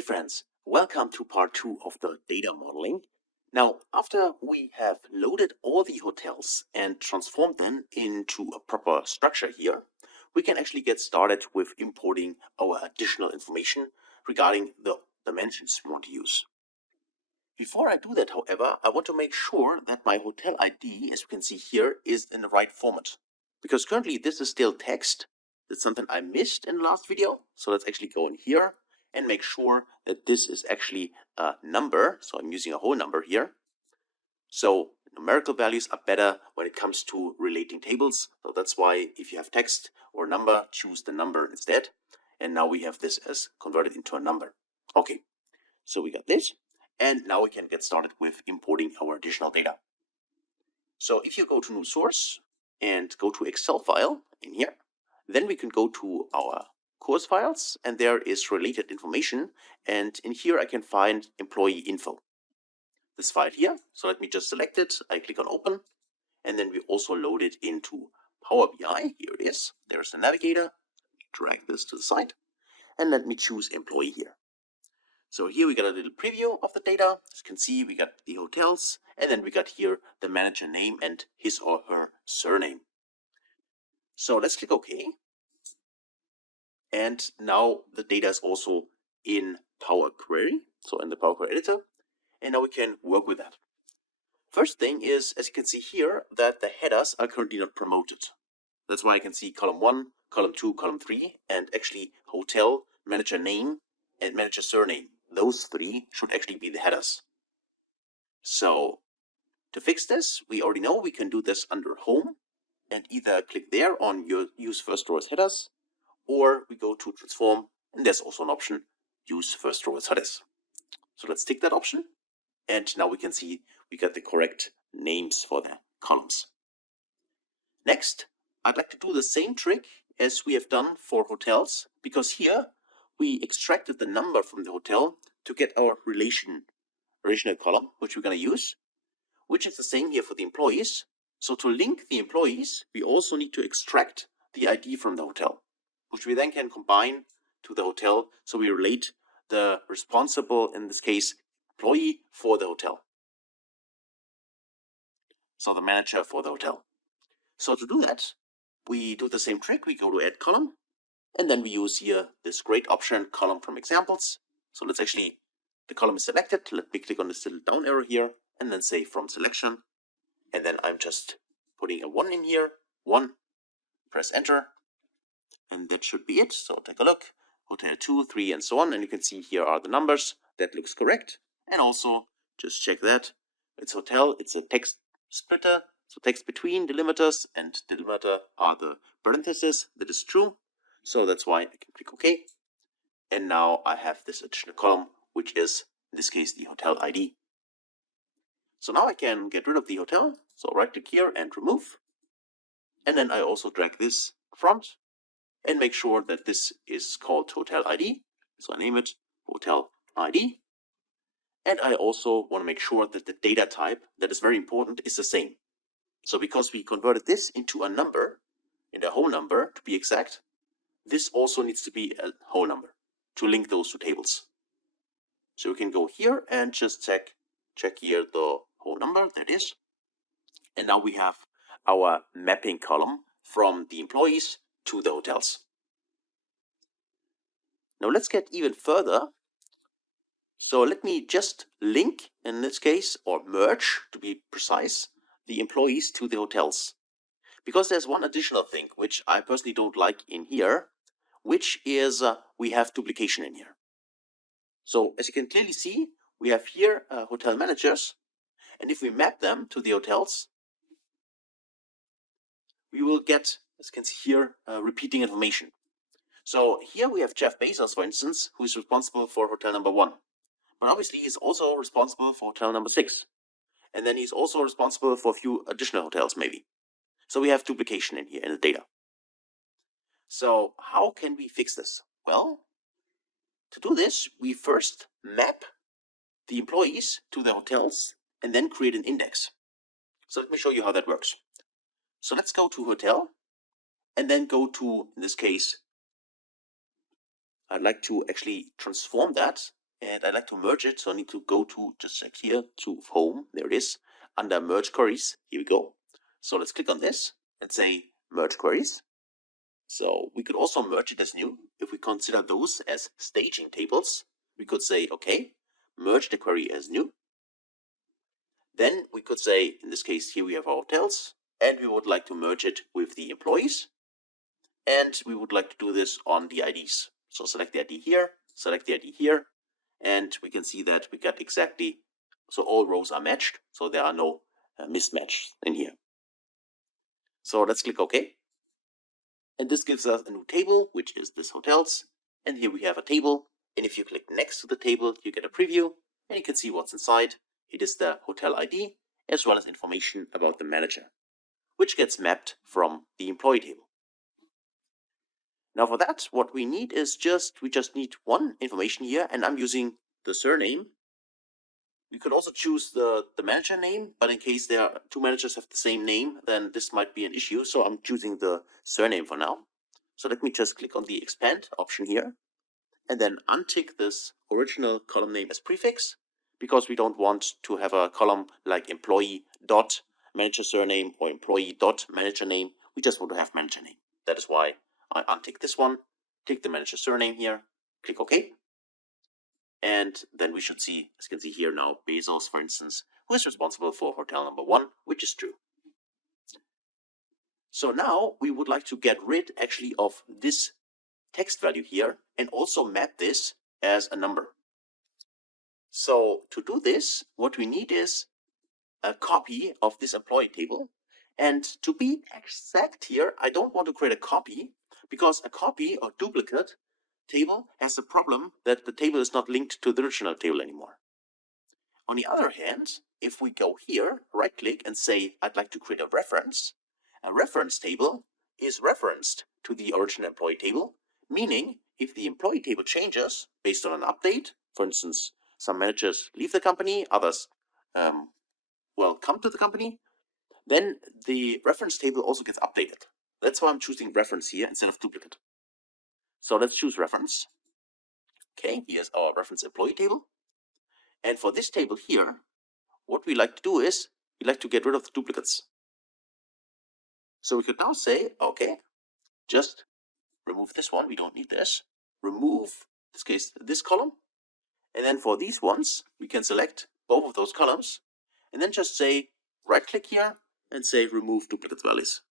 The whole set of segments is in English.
Hey friends, welcome to part 2 of the data modeling. Now, after we have loaded all the hotels and transformed them into a proper structure here, we can actually get started with importing our additional information regarding the dimensions we want to use. Before I do that, however, I want to make sure that my hotel ID, as you can see here, is in the right format. Because currently this is still text. That's something I missed in the last video. So let's actually go in here and make sure that this is actually a number. So I'm using a whole number here. So numerical values are better when it comes to relating tables. So that's why if you have text or number, choose the number instead. And now we have this as converted into a number. Okay, so we got this. And now we can get started with importing our additional data. So if you go to new source and go to Excel file in here, then we can go to our course files and there is related information. And in here I can find employee info. This file here. So let me just select it. I click on open and then we also load it into Power BI. Here it is. There's the navigator. Drag this to the side and let me choose employee here. So here we got a little preview of the data. As you can see, we got the hotels, and then we got here the manager name and his or her surname. So let's click OK. And now the data is also in Power Query, so in the Power Query editor. And now we can work with that. First thing is, as you can see here, that the headers are currently not promoted. That's why I can see column 1, column 2, column 3, and actually hotel, manager name, and manager surname. Those three should actually be the headers. So to fix this, we already know we can do this under home and either click there on your use first row as headers, or we go to transform and there's also an option use first row as headers. So let's tick that option. And now we can see we got the correct names for the columns. Next, I'd like to do the same trick as we have done for hotels, because here we extracted the number from the hotel to get our relational column, which we're going to use, which is the same here for the employees. So to link the employees, we also need to extract the ID from the hotel, which we then can combine to the hotel. So we relate the responsible, in this case, employee for the hotel. So the manager for the hotel. So to do that, we do the same trick. We go to add column, and then we use here this great option, column from examples. So let's actually, the column is selected. Let me click on this little down arrow here, and then say from selection. And then I'm just putting a 1 in here, 1, press enter, and that should be it. So take a look, hotel 2, 3, and so on. And you can see here are the numbers. That looks correct. And also just check that. It's hotel, it's a text splitter. So text between delimiters and delimiter are the parentheses. That is true. So that's why I can click OK. And now I have this additional column, which is, in this case, the hotel ID. So now I can get rid of the hotel. So right click here and remove. And then I also drag this front and make sure that this is called hotel ID. So I name it hotel ID. And I also want to make sure that the data type, that is very important, is the same. So because we converted this into a number, in a whole number to be exact, this also needs to be a whole number to link those two tables. So we can go here and just check here the whole number, that is. And now we have our mapping column from the employees to the hotels. Now let's get even further. So let me just link, in this case, or merge to be precise, the employees to the hotels. Because there's one additional thing which I personally don't like in here, which is we have duplication in here. So as you can clearly see, we have here hotel managers, and if we map them to the hotels, we will get, as you can see here, repeating information. So here we have Jeff Bezos, for instance, who is responsible for hotel number 1. But obviously he's also responsible for hotel number 6. And then he's also responsible for a few additional hotels maybe. So we have duplication in here in the data. So how can we fix this? Well, to do this, we first map the employees to the hotels and then create an index. So let me show you how that works. So let's go to hotel and then go to, in this case, I'd like to actually transform that and I'd like to merge it. So I need to go to, just check here, to home. There it is. Under merge queries, here we go. So let's click on this and say merge queries. So we could also merge it as new. If we consider those as staging tables, we could say, okay, merge the query as new. Then we could say, in this case, here we have our hotels, and we would like to merge it with the employees. And we would like to do this on the IDs. So select the ID here, select the ID here, and we can see that we got exactly, so all rows are matched, so there are no mismatches in here. So let's click OK. And this gives us a new table, which is this hotels. And here we have a table. And if you click next to the table, you get a preview, and you can see what's inside. It is the hotel ID, as well as information about the manager, which gets mapped from the employee table. Now for that, what we need is we just need one information here, and I'm using the surname. We could also choose the manager name, but in case there are two managers have the same name, then this might be an issue. So I'm choosing the surname for now. So let me just click on the expand option here, and then untick this original column name as prefix, because we don't want to have a column like employee dot manager surname or employee dot manager name. We just want to have manager name. That is why I untick this one, click the manager surname here, click OK. And then we should see, as you can see here now, Bezos, for instance, who is responsible for hotel number 1, which is true. So now we would like to get rid actually of this text value here and also map this as a number. So to do this, what we need is a copy of this employee table. And to be exact here, I don't want to create a copy, because a copy or duplicate table has the problem that the table is not linked to the original table anymore. On the other hand, if we go here, right click and say, I'd like to create a reference table is referenced to the original employee table, meaning if the employee table changes based on an update, for instance, some managers leave the company, others come to the company, then the reference table also gets updated. That's why I'm choosing reference here instead of duplicate. So let's choose reference. Okay, here's our reference employee table. And for this table here, what we like to do is we like to get rid of the duplicates. So we could now say, okay, just remove this one. We don't need this. Remove, in this case, this column. And then for these ones, we can select both of those columns and then just say, right click here and say remove duplicate values.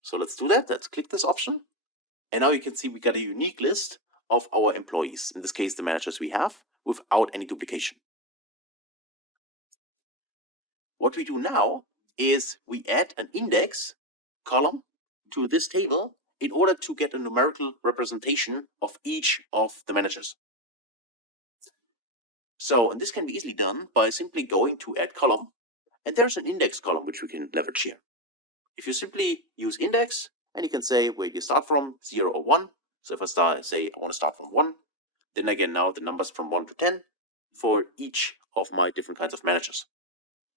So let's do that. Let's click this option. And now you can see we got a unique list of our employees, in this case, the managers we have, without any duplication. What we do now is we add an index column to this table in order to get a numerical representation of each of the managers. So, and this can be easily done by simply going to add column, and there's an index column which we can leverage here. If you simply use index, and you can say where you start from, 0 or 1. So if I say I want to start from 1, then again now the numbers from 1 to 10 for each of my different kinds of managers.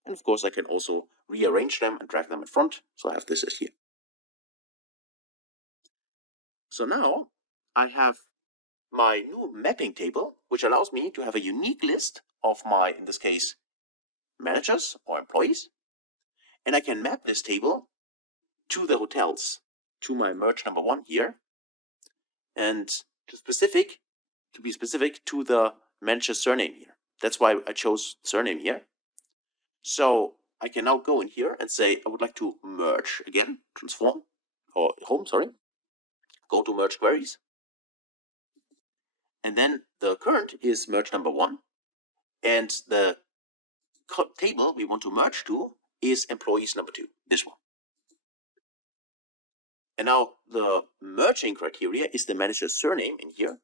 And of course I can also rearrange them and drag them in front, so I have this as here. So now I have my new mapping table, which allows me to have a unique list of my, in this case, managers or employees. And I can map this table to the hotels, to my merge number 1 here, and to be specific to the manager's surname here. That's why I chose surname here. So I can now go in here and say I would like to merge again, transform, or home, sorry. Go to merge queries. And then the current is merge number 1. And the table we want to merge to is employees number 2, this one. And now the merging criteria is the manager's surname in here,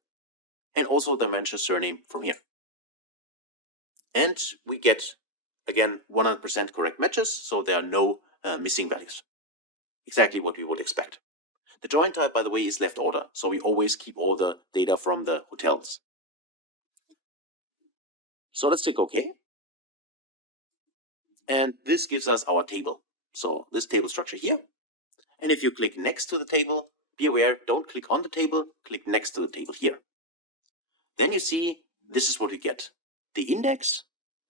and also the manager's surname from here. And we get, again, 100% correct matches, so there are no missing values. Exactly what we would expect. The join type, by the way, is left order, so we always keep all the data from the hotels. So let's click OK. And this gives us our table. So this table structure here. And if you click next to the table, be aware, don't click on the table, click next to the table here. then you see this is what we get: the index,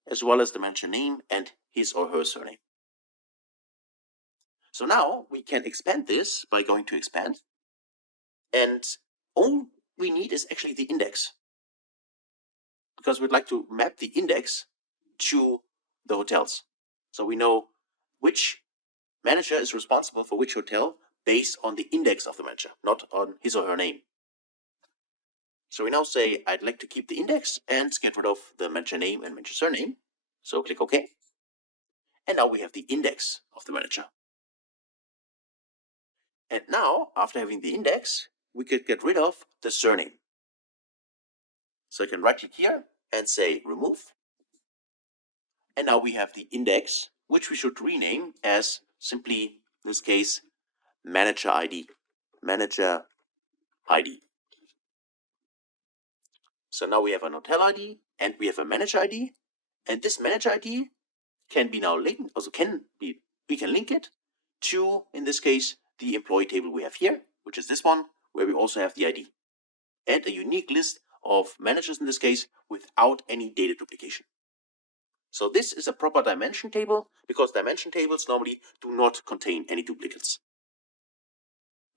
as well as the manager name and his or her surname. So now we can expand this by going to expand, and all we need is actually the index, because we'd like to map the index to the hotels. So we know which manager is responsible for which hotel based on the index of the manager, not on his or her name. So we now say I'd like to keep the index and get rid of the manager name and manager surname. So click OK. And now we have the index of the manager. And now, after having the index, we could get rid of the surname. So I can right click here and say remove. And now we have the index, which we should rename as simply, in this case, manager ID. Manager ID. So now we have an hotel ID and we have a manager ID. And this manager ID can be now linked, we can link it to, in this case, the employee table we have here, which is this one, where we also have the ID. And a unique list of managers in this case without any data duplication. So this is a proper dimension table, because dimension tables normally do not contain any duplicates.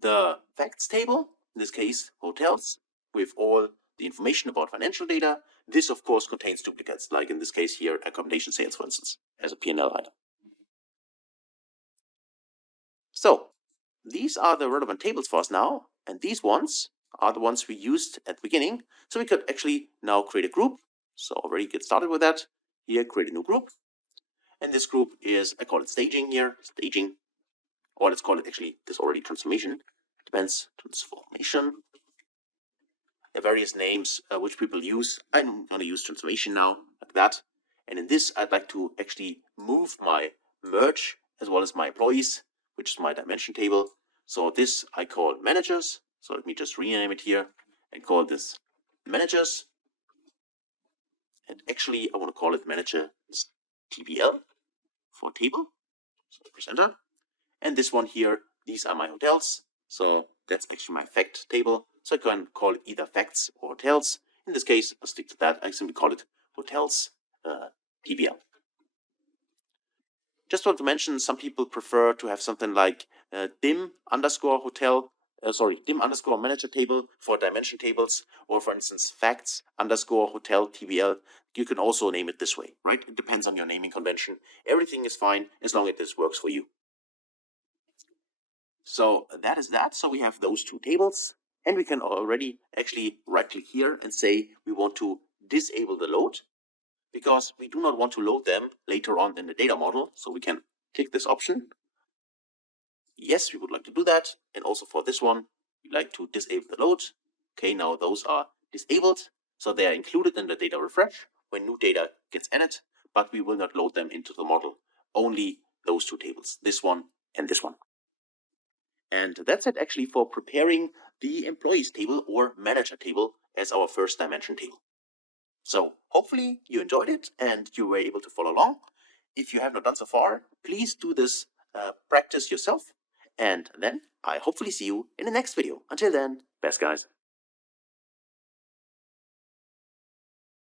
The facts table, in this case hotels, with all the information about financial data, this of course contains duplicates, like in this case here accommodation sales, for instance, as a P&L item. So these are the relevant tables for us now, and these ones are the ones we used at the beginning. So we could actually now create a group. So already get started with that. Here, create a new group. And this group is, I call it staging here, staging, or let's call it actually, this already transformation. Depends, transformation. There are various names which people use. I'm going to use transformation now, like that. And in this, I'd like to actually move my merge as well as my employees, which is my dimension table. So this I call managers. So let me just rename it here and call this managers. And actually, I want to call it manager TBL for table. So press enter. And this one here, these are my hotels. So that's actually my fact table. So I can call it either facts or hotels. In this case, I'll stick to that. I simply call it hotels TBL. Just want to mention, some people prefer to have something like dim underscore manager table for dimension tables, or for instance, facts underscore hotel TBL. You can also name it this way, right? It depends on your naming convention. Everything is fine as long as this works for you. So that is that. So we have those two tables, and we can already actually right click here and say we want to disable the load, because we do not want to load them later on in the data model. So we can click this option. Yes, we would like to do that. And also for this one, we like to disable the load. Okay, now those are disabled. So they are included in the data refresh when new data gets added, but we will not load them into the model. Only those two tables, this one and this one. And that's it actually for preparing the employees table or manager table as our first dimension table. So hopefully you enjoyed it and you were able to follow along. If you have not done so far, please do this practice yourself. And then I hopefully see you in the next video. Until then, best guys.